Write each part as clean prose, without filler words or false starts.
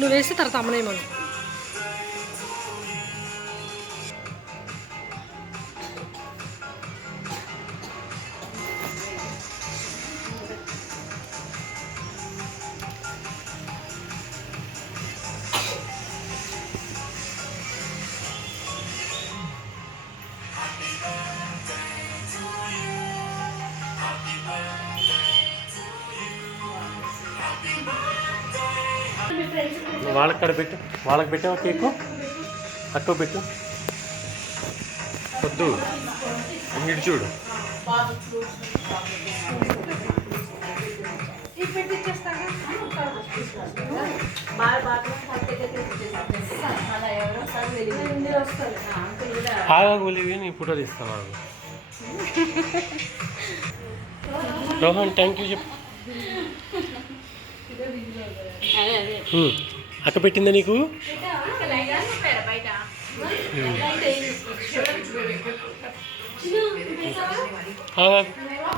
నువ్వు వేస్తే తర్వాత అమ్మనేమను. వాళ్ళకి కడ పెట్టు, వాళ్ళకి పెట్టావా కేకు? అట్టో పెట్టు. వద్దు, ఇటు చూడు. ఆగలివి నీ ఫోటో తీస్తాను. రోహన్ థ్యాంక్ యూ చెప్పు. అక్క పెట్టిందా నీకు?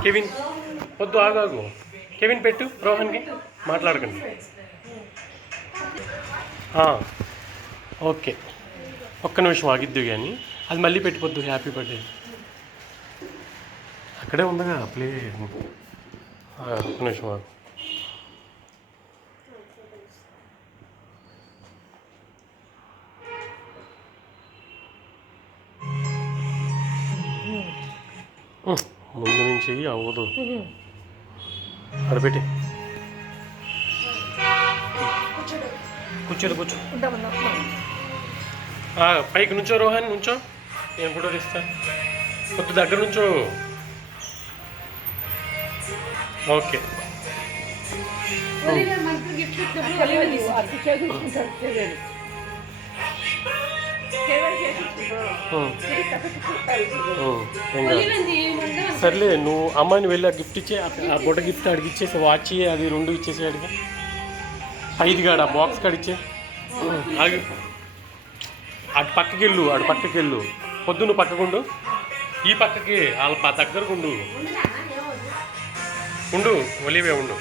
కెవిన్ వద్దు, ఆగాగు. కెవిన్ పెట్టు రోహన్కి, మాట్లాడకండి. ఓకే, ఒక్క నిమిషం ఆగిద్దు కానీ అది మళ్ళీ పెట్టిపోద్దు. హ్యాపీ బర్త్డే అక్కడే ఉందిగా ప్లే. ఒక్క నిమిషం ఆగు. ముందు నుంచి అవ్వదు, అడపెట్టి కూర్చోదు. కూర్చో, పైకి నుంచో రోహన్, నుంచో. నేను ఫోటో తీస్తాను. కొద్ది దగ్గర నుంచో. ఓకే, సర్లే. నువ్వు అమ్మాయిని వెళ్ళి ఆ గిఫ్ట్ ఇచ్చే, ఆ బుట్ట గిఫ్ట్ అడిగి ఇచ్చేసి, వాచ్ అది 2 ఇచ్చేసి అడిగా. 5 కాడ బాక్స్ కాడ ఇచ్చే. ఆగి అటు పక్కకి వెళ్ళు, అటు పక్కకి వెళ్ళు. పొద్దు నువ్వు పక్కకుండు, ఈ పక్కకి వాళ్ళ దగ్గరకు ఉండు. ఒలివే ఉండు.